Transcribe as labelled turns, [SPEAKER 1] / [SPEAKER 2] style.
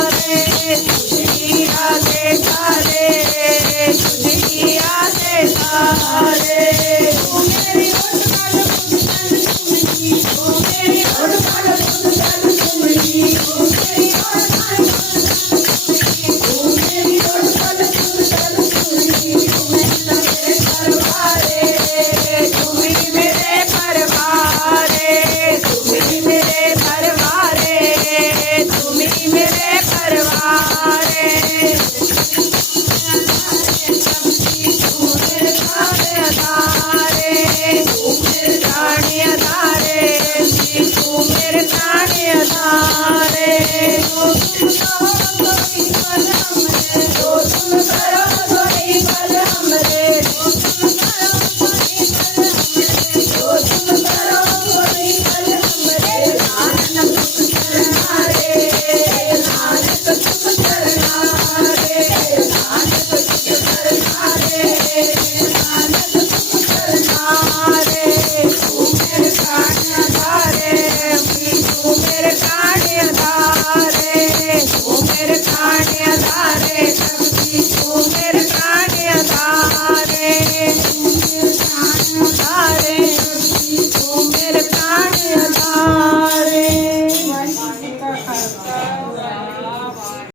[SPEAKER 1] রে বুকের